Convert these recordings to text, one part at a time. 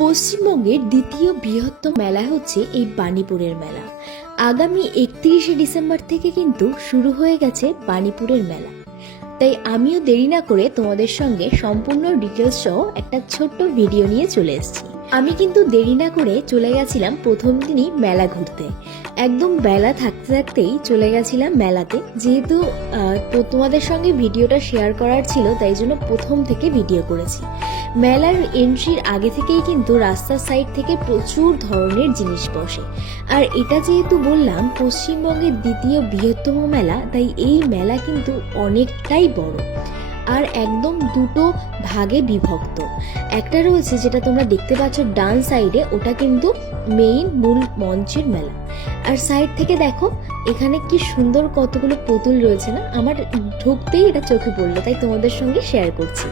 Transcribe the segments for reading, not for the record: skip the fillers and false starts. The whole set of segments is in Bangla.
পশ্চিমবঙ্গের দ্বিতীয় বৃহত্তম মেলা হচ্ছে এই বাণীপুরের মেলা। আগামী 31শে ডিসেম্বর থেকে কিন্তু শুরু হয়ে গেছে বাণীপুরের মেলা। তাই আমিও দেরি না করে তোমাদের সঙ্গে সম্পূর্ণ ডিটেলস সহ একটা ছোট্ট ভিডিও নিয়ে চলে এসেছি। আমি কিন্তু দেরি না করে চলে গেছিলাম প্রথম দিনই মেলা ঘুরতে। একদম বেলা থাকতে থাকতেই চলে গেছিলাম মেলাতে, যেহেতু তোমাদের সঙ্গে ভিডিওটা শেয়ার করার ছিল তাই জন্য প্রথম থেকে ভিডিও করেছি। মেলার এন্ট্রির আগে থেকেই কিন্তু রাস্তার সাইড থেকে প্রচুর ধরনের জিনিস বসে। আর এটা যেহেতু বললাম পশ্চিমবঙ্গের দ্বিতীয় বৃহত্তম মেলা, তাই এই মেলা কিন্তু অনেকটাই বড় আর একদম দুটো ভাগে বিভক্ত। একটা রয়েছে যেটা তোমরা দেখতে পাচ্ছ ডান সাইডে, ওটা কিন্তু মূল মঞ্চের মেলা। আর সাইড থেকে দেখো এখানে কি সুন্দর কতগুলো পুতুল রয়েছে না, আমার ঢুকতেই এটা চোখে পড়লো, তাই তোমাদের সঙ্গে শেয়ার করছি।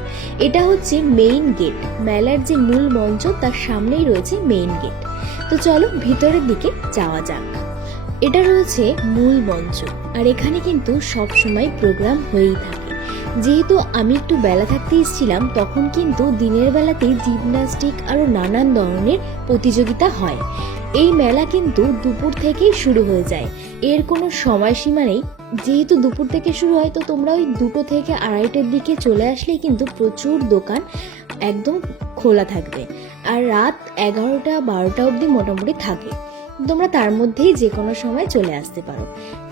এটা হচ্ছে মেইন গেট, মেলার যে মূল মঞ্চ তার সামনেই রয়েছে মেইন গেট। তো চলো ভিতরের দিকে যাওয়া যাক। এটা রয়েছে মূল মঞ্চ, আর এখানে কিন্তু সব সময় প্রোগ্রাম হয়েই থাকে। যেহেতু আমি একটু বেলা থাকতে এসেছিলাম, তখন কিন্তু দিনের বেলাতেই জিমন্যাস্টিক আরও নানান ধরনের প্রতিযোগিতা হয়। এই মেলা কিন্তু দুপুর থেকেই শুরু হয়ে যায়, এর কোনো সময়সীমা নেই। যেহেতু দুপুর থেকে শুরু হয়, তো তোমরা ওই 2টো থেকে 2:30টার দিকে চলে আসলেই কিন্তু প্রচুর দোকান একদম খোলা থাকবে। আর রাত 11টা-12টা অবধি মোটামুটি থাকে, তোমরা তার মধ্যেই যে কোনো সময় চলে আসতে পারো।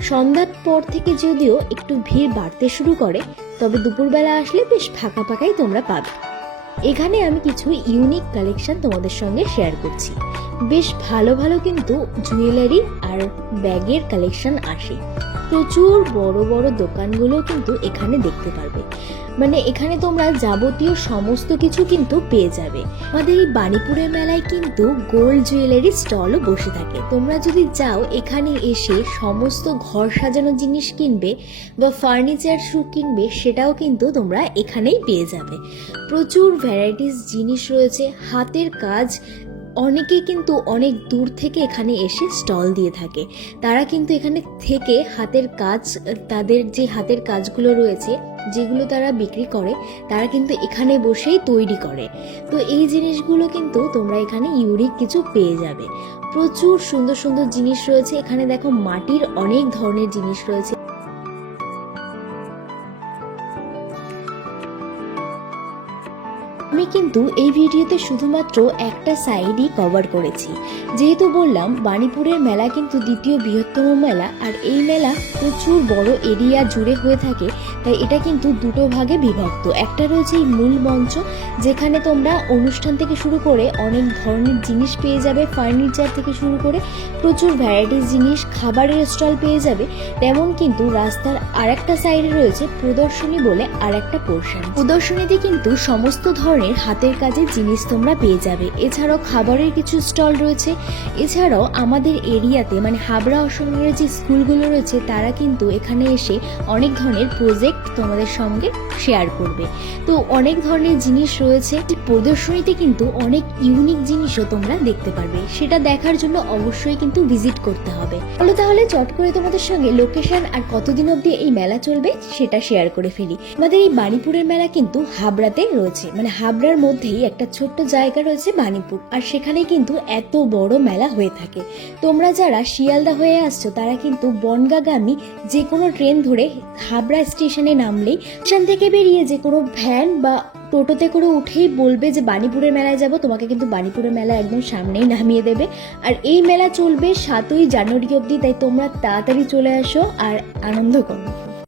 সন্ধ্যার পর থেকে যদিও একটু ভিড় বাড়তে শুরু করে, তবে দুপুরবেলা আসলে বেশ ফাঁকা ফাঁকাই তোমরা পাবে। এখানে আমি কিছু ইউনিক কালেকশন তোমাদের সঙ্গে শেয়ার করছি। বেশ ভালো ভালো কিন্তু জুয়েলারি আর ব্যাগের কালেকশন আসে। প্রচুর বড় বড় দোকানগুলো কিন্তু এখানে দেখতে পারবে, মানে এখানে তোমরা যাবতীয় সমস্ত কিছু কিন্তু পেয়ে যাবে। আমাদের এই বাণীপুরের মেলায় কিন্তু গোল্ড জুয়েলারি স্টলও বসে থাকে। তোমরা যদি যাও এখানে এসে সমস্ত ঘর সাজানোর জিনিস কিনবে বা ফার্নিচার কিনবে, সেটাও কিন্তু তোমরা এখানেই পেয়ে যাবে। প্রচুর ভ্যারাইটিস জিনিস রয়েছে, হাতের কাজ। অনেকে কিন্তু অনেক দূর থেকে এখানে এসে স্টল দিয়ে থাকে। তারা কিন্তু এখানে থেকে হাতের কাজ, তাদের যে হাতের কাজগুলো রয়েছে যেগুলো তারা বিক্রি করে, তারা কিন্তু এখানে বসেই তৈরি করে। তো এই জিনিসগুলো কিন্তু তোমরা এখানে ইউনিক কিছু পেয়ে যাবে। প্রচুর সুন্দর সুন্দর জিনিস রয়েছে এখানে। দেখো মাটির অনেক ধরনের জিনিস রয়েছে। আমি কিন্তু এই ভিডিওতে শুধুমাত্র একটা সাইডই কভার করেছি। যেহেতু বললাম বাণীপুরের মেলা কিন্তু দ্বিতীয় বৃহত্তম মেলা, আর এই মেলা প্রচুর বড় এরিয়া জুড়ে হয়ে থাকে, তাই এটা কিন্তু দুটো ভাগে বিভক্ত। একটা রয়েছে এই মূল মঞ্চ, যেখানে তোমরা অনুষ্ঠান থেকে শুরু করে অনেক ধরনের জিনিস পেয়ে যাবে, ফার্নিচার থেকে শুরু করে প্রচুর ভ্যারাইটিস জিনিস, খাবারের স্টল পেয়ে যাবে। তেমন কিন্তু রাস্তার আরেকটা সাইডে রয়েছে প্রদর্শনী বলে আরেকটা পোর্শন। প্রদর্শনীতে কিন্তু সমস্ত ধরনের হাতের কাজের জিনিস তোমরা পেয়ে যাবে। এছাড়াও খাবারের কিছু স্টল রয়েছে। এছাড়াও আমাদের এরিয়াতে মানে হাবড়া অসমের যে স্কুলগুলো রয়েছে, তারা কিন্তু এখানে এসে অনেক ধরনের প্রজেক্ট তোমাদের সঙ্গে শেয়ার করবে। তো অনেক ধরনের জিনিস রয়েছে। প্রদর্শনীতে কিন্তু অনেক ইউনিক জিনিসও তোমরা দেখতে পারবে। সেটা দেখার জন্য অবশ্যই কিন্তু ভিজিট করতে হবে। তাহলে চট করে তোমাদের সঙ্গে লোকেশন আর কতদিন অবধি এই মেলা চলবে সেটা শেয়ার করে ফেলি। আমাদের এই বাণীপুরের মেলা কিন্তু হাবড়াতে রয়েছে, মানে হাবড়ার মধ্যেই একটা ছোট্ট জায়গা রয়েছে বাণীপুর, আর সেখানে কিন্তু এত বড় মেলা হয়ে থাকে। তোমরা যারা শিয়ালদা হয়ে আসছো, তারা কিন্তু বনগাগামী যে কোনো ট্রেন ধরে হাবড়া স্টেশনে নামলেই স্টেশন থেকে বেরিয়ে যে কোনো ভ্যান বা টোটোতে করে উঠেই বলবে যে বাণীপুরের মেলায় যাব, তোমাকে কিন্তু বাণীপুরের মেলা একদম সামনেই নামিয়ে দেবে। আর এই মেলা চলবে 7ই জানুয়ারি অবধি, তাই তোমরা তাড়াতাড়ি চলে আসো আর আনন্দ করো।